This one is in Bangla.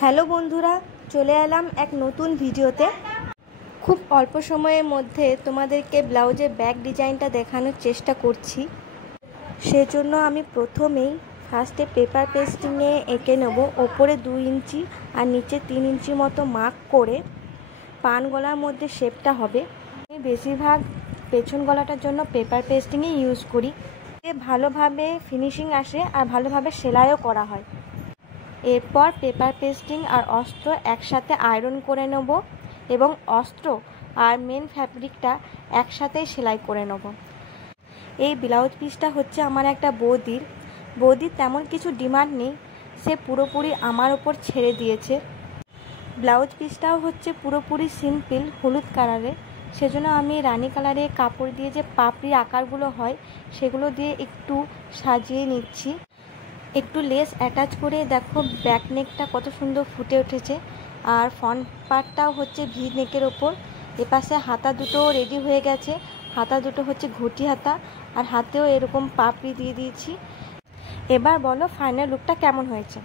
হ্যালো বন্ধুরা, চলে এলাম এক নতুন ভিডিওতে। খুব অল্প সময়ের মধ্যে তোমাদেরকে ব্লাউজের ব্যাক ডিজাইনটা দেখানোর চেষ্টা করছি। সেজন্য আমি প্রথমেই ফার্স্টে পেপার পেস্টিংয়ে এঁকে নেব ওপরে 2 ইঞ্চি আর নিচে 3 ইঞ্চি মতো মার্ক করে পান গলার মধ্যে শেপটা হবে। আমি বেশিরভাগ পেছন গলাটার জন্য পেপার পেস্টিংই ইউজ করি। ভালোভাবে ফিনিশিং আসে আর ভালোভাবে সেলাইও করা হয়। এরপর পেপার পেস্টিং আর অস্ত্র একসাথে আয়রন করে নেব এবং অস্ত্র আর মেন ফ্যাব্রিকটা একসাথেই সেলাই করে নেব। এই ব্লাউজ পিসটা হচ্ছে আমার একটা বৌদির তেমন কিছু ডিমান্ড নেই, সে পুরোপুরি আমার ওপর ছেড়ে দিয়েছে। ব্লাউজ পিসটাও হচ্ছে পুরোপুরি সিম্পল হলুদ কালারে, সেজন্য আমি রানী কালারে কাপড় দিয়ে যে পাপড়ি আকারগুলো হয় সেগুলো দিয়ে একটু সাজিয়ে নিচ্ছি। একটু লেস অ্যাটাচ করে দেখো ব্যাক নেকটা কত সুন্দর ফুটে উঠেছে। আর ফ্রন্ট পার্টটাও হচ্ছে ভি নেকের ওপর। এপাশে হাতা দুটো রেডি হয়ে গেছে, হাতা দুটো হচ্ছে ঘটি হাতা আর হাতেও এরকম পাপড়ি দিয়ে দিয়েছি। এবার বলো ফাইনাল লুকটা কেমন হয়েছে।